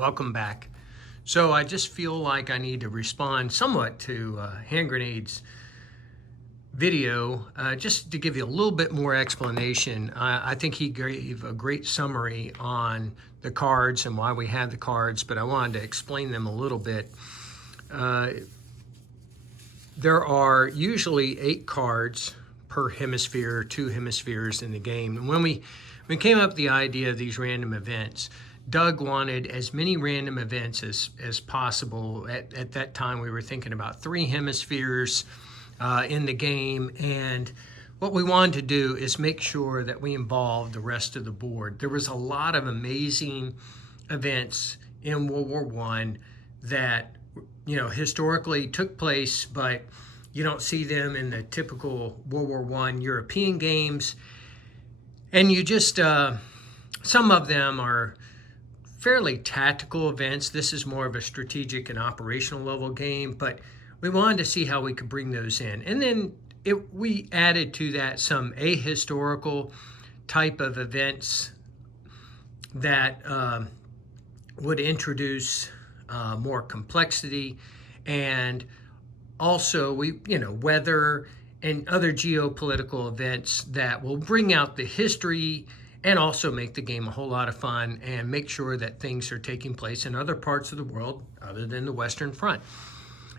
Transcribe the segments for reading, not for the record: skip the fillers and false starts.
Welcome back. So I just feel like I need to respond somewhat to Hand Grenade's video, just to give you a little bit more explanation. I think he gave a great summary on the cards and why we have the cards, but I wanted to explain them a little bit. There are usually 8 cards per hemisphere, 2 hemispheres in the game. And when we came up with the idea of these random events, Doug wanted as many random events as possible. At that time, we were thinking about 3 hemispheres in the game. And what we wanted to do is make sure that we involved the rest of the board. There was a lot of amazing events in World War I that, historically took place, but you don't see them in the typical World War I European games. And you just, some of them are fairly tactical events. This is more of a strategic and operational level game, but we wanted to see how we could bring those in. And then we added to that some ahistorical type of events that would introduce more complexity, and also weather and other geopolitical events that will bring out the history and also make the game a whole lot of fun and make sure that things are taking place in other parts of the world other than the Western Front.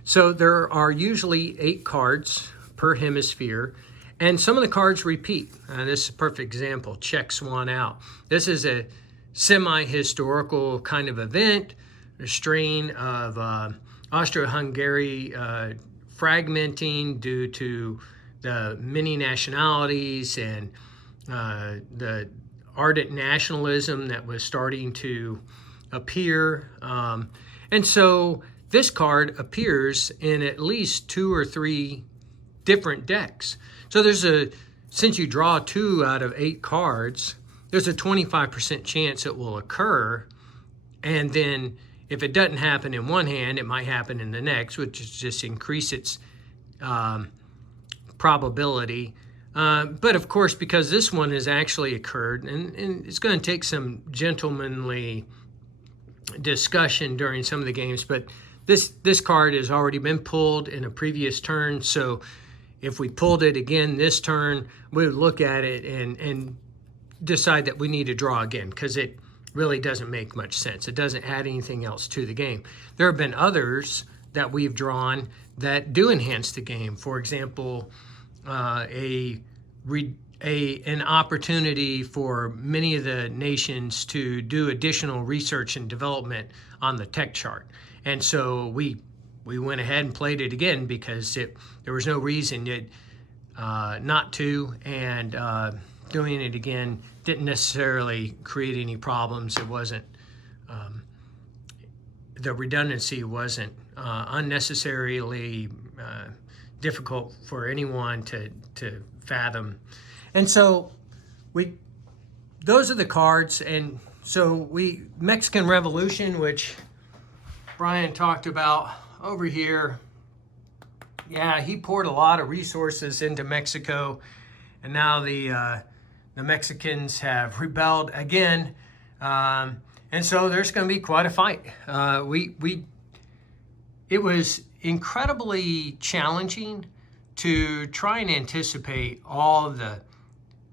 So there are usually 8 cards per hemisphere, and some of the cards repeat. This is a perfect example, Check Swan Out. This is a semi-historical kind of event, a strain of Austro-Hungary fragmenting due to the many nationalities and the ardent nationalism that was starting to appear. And so this card appears in at least 2 or 3 different decks. So since you draw 2 out of 8 cards, there's a 25% chance it will occur. And then if it doesn't happen in one hand, it might happen in the next, which is just increase its probability. But of course, because this one has actually occurred, and it's going to take some gentlemanly discussion during some of the games, but this card has already been pulled in a previous turn. So if we pulled it again this turn, we would look at it and decide that we need to draw again, because it really doesn't make much sense. It doesn't add anything else to the game. There have been others that we've drawn that do enhance the game. For example, an opportunity for many of the nations to do additional research and development on the tech chart. And so we went ahead and played it again because there was no reason not to, and doing it again didn't necessarily create any problems. It wasn't, the redundancy wasn't unnecessarily difficult for anyone to fathom. And so those are the cards. And so Mexican Revolution, which Brian talked about over here. Yeah, he poured a lot of resources into Mexico, and now the Mexicans have rebelled again. And so there's going to be quite a fight. It was incredibly challenging to try and anticipate all the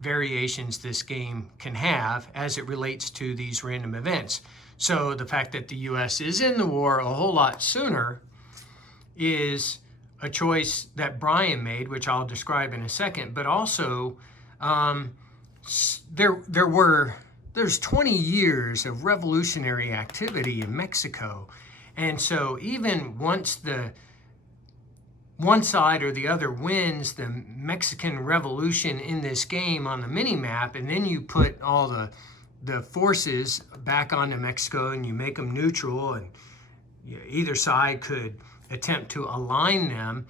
variations this game can have as it relates to these random events. So the fact that the U.S. is in the war a whole lot sooner is a choice that Brian made, which I'll describe in a second. But also, there's 20 years of revolutionary activity in Mexico. And so even once one side or the other wins the Mexican Revolution in this game on the mini-map, and then you put all the forces back onto Mexico and you make them neutral, and either side could attempt to align them,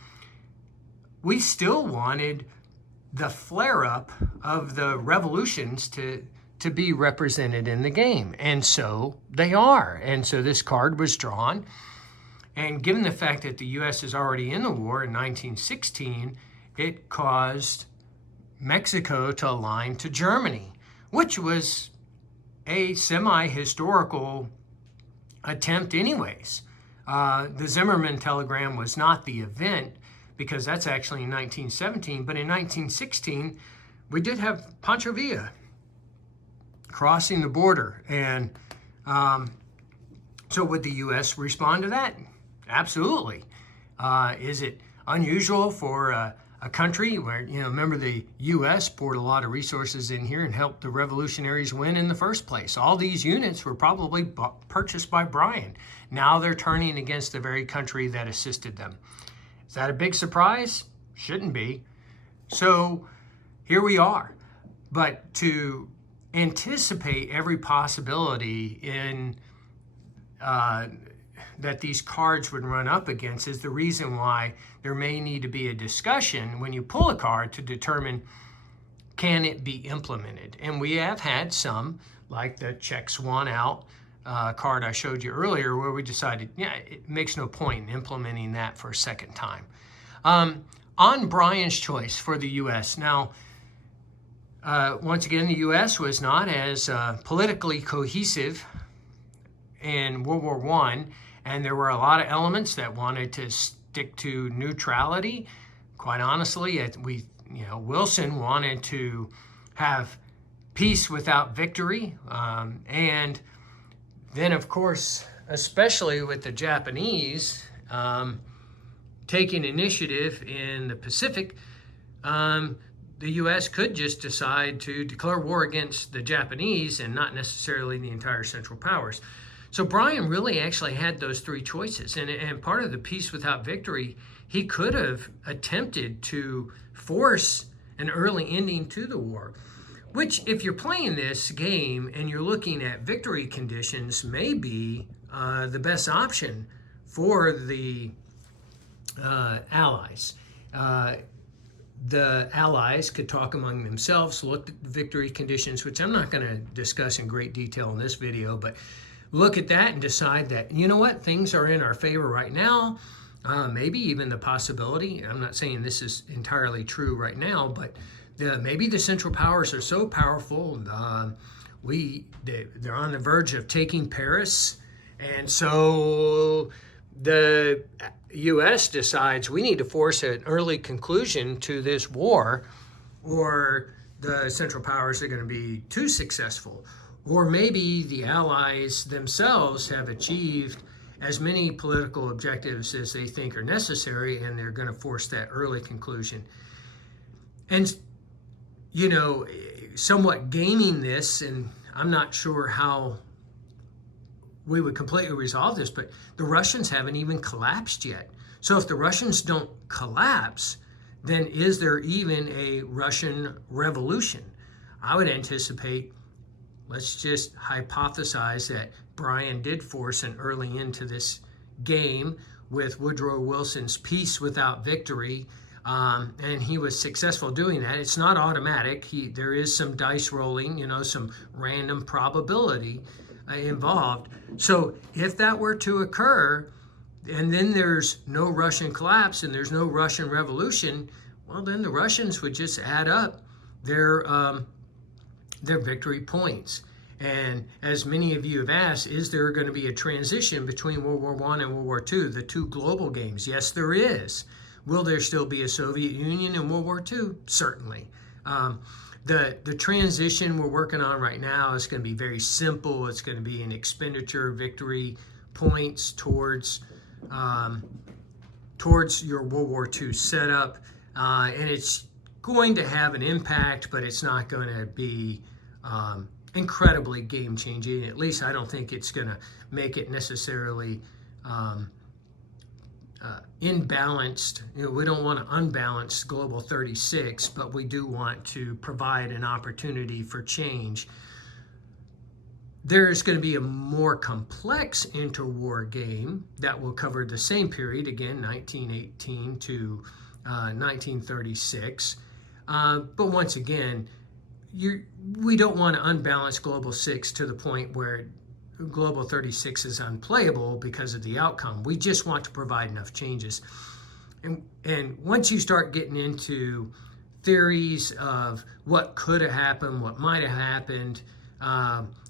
we still wanted the flare-up of the revolutions to be represented in the game. And so they are. And so this card was drawn. And given the fact that the U.S. is already in the war in 1916, it caused Mexico to align to Germany, which was a semi-historical attempt anyways. The Zimmerman telegram was not the event, because that's actually in 1917, but in 1916, we did have Pancho Villa crossing the border. And so would the U.S. respond to that? Absolutely. Is it unusual for a country where, remember the U.S. poured a lot of resources in here and helped the revolutionaries win in the first place. All these units were probably purchased by Bryan. Now they're turning against the very country that assisted them. Is that a big surprise? Shouldn't be. So here we are. But to anticipate every possibility in that these cards would run up against is the reason why there may need to be a discussion when you pull a card to determine, can it be implemented? And we have had some, like the check swan out card I showed you earlier, where we decided, it makes no point in implementing that for a second time. On Bryan's choice for the U.S. Now, once again, the U.S. was not as politically cohesive in World War I, and there were a lot of elements that wanted to stick to neutrality. Quite honestly, Wilson wanted to have peace without victory, and then, of course, especially with the Japanese taking initiative in the Pacific, the U.S. could just decide to declare war against the Japanese and not necessarily the entire Central Powers. So Bryan really actually had those three choices. And part of the peace without victory, he could have attempted to force an early ending to the war, which, if you're playing this game and you're looking at victory conditions, may be the best option for the Allies. The Allies could talk among themselves, look at the victory conditions, which I'm not going to discuss in great detail in this video, but look at that and decide that, things are in our favor right now. Maybe even the possibility, I'm not saying this is entirely true right now, but maybe the Central Powers are so powerful, they're on the verge of taking Paris, and so the U.S. decides we need to force an early conclusion to this war, or the Central Powers are going to be too successful. Or maybe the Allies themselves have achieved as many political objectives as they think are necessary, and they're going to force that early conclusion. And, somewhat gaming this, and I'm not sure how we would completely resolve this, but the Russians haven't even collapsed yet. So if the Russians don't collapse, then is there even a Russian revolution? I would anticipate, let's just hypothesize that Bryan did force an early end to this game with Woodrow Wilson's peace without victory, and he was successful doing that. It's not automatic. There is some dice rolling, some random probability involved. So if that were to occur, and then there's no Russian collapse and there's no Russian revolution, well, then the Russians would just add up their victory points. And as many of you have asked, is there going to be a transition between World War I and World War II, the two global games? Yes, there is. Will there still be a Soviet Union in World War II? Certainly. The transition we're working on right now is going to be very simple. It's going to be an expenditure victory points towards your World War II setup, and it's going to have an impact, but it's not going to be incredibly game-changing. At least I don't think it's going to make it necessarily imbalanced. We don't want to unbalance Global 36, but we do want to provide an opportunity for change. There's going to be a more complex interwar game that will cover the same period, again, 1918 to 1936. But once again, we don't want to unbalance Global 6 to the point where Global 36 is unplayable because of the outcome. We just want to provide enough changes. And once you start getting into theories of what could have happened, what might have happened,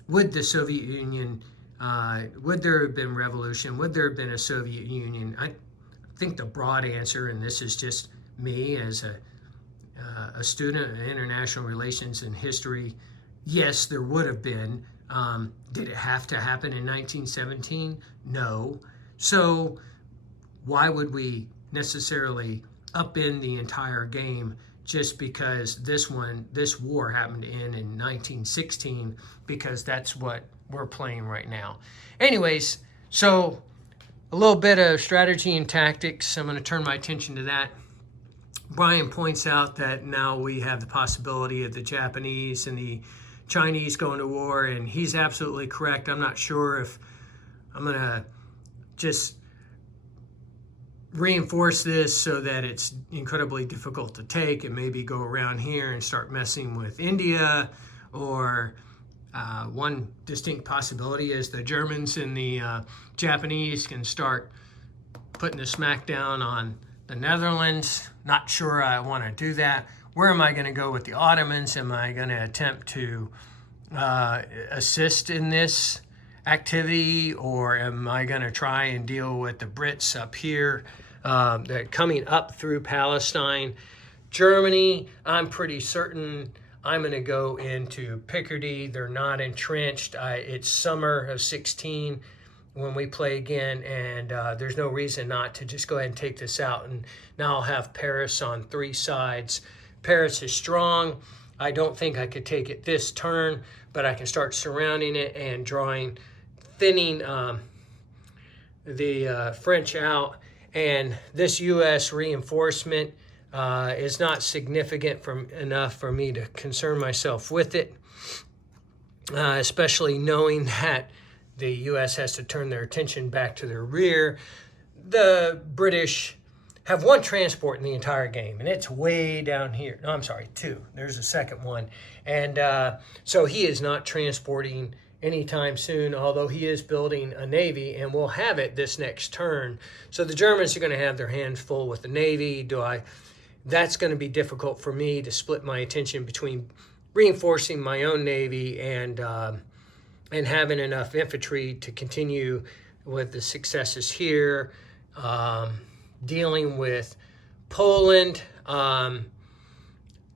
would the Soviet Union Would there have been revolution? Would there have been a Soviet Union? I think the broad answer, and this is just me as a student of international relations and history, yes, there would have been. Did it have to happen in 1917? No. So why would we necessarily upend the entire game just because this war happened in 1916, because that's what we're playing right now. Anyways, so a little bit of strategy and tactics. I'm going to turn my attention to that. Brian points out that now we have the possibility of the Japanese and the Chinese going to war, and he's absolutely correct. I'm not sure if I'm going to just reinforce this so that it's incredibly difficult to take and maybe go around here and start messing with India, or one distinct possibility is the Germans and the Japanese can start putting a smackdown on the Netherlands. Not sure I want to do that. Where am I going to go with the Ottomans? Am I going to attempt to assist in this activity, or am I going to try and deal with the Brits up here that coming up through Palestine? Germany, I'm pretty certain I'm going to go into Picardy. They're not entrenched. It's summer of 16 when we play again, and there's no reason not to just go ahead and take this out. And now I'll have Paris on 3 sides. Paris is strong. I don't think I could take it this turn, but I can start surrounding it and thinning the French out. And this U.S. reinforcement is not significant enough for me to concern myself with it, especially knowing that the U.S. has to turn their attention back to their rear. The British have 1 transport in the entire game, and it's way down here. No, I'm sorry, 2. There's a second one. And so he is not transporting anytime soon, although he is building a navy, and will have it this next turn. So the Germans are going to have their hands full with the navy. That's going to be difficult for me to split my attention between reinforcing my own navy and having enough infantry to continue with the successes here. Dealing with Poland,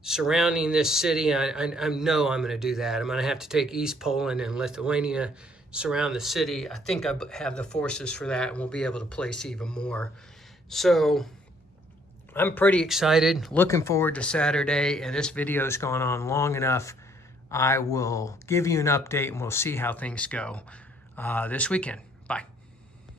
surrounding this city. I know I'm going to do that. I'm going to have to take East Poland and Lithuania, surround the city. I think I have the forces for that, and we'll be able to place even more. So I'm pretty excited, looking forward to Saturday, and this video's gone on long enough. I will give you an update, and we'll see how things go this weekend. Bye.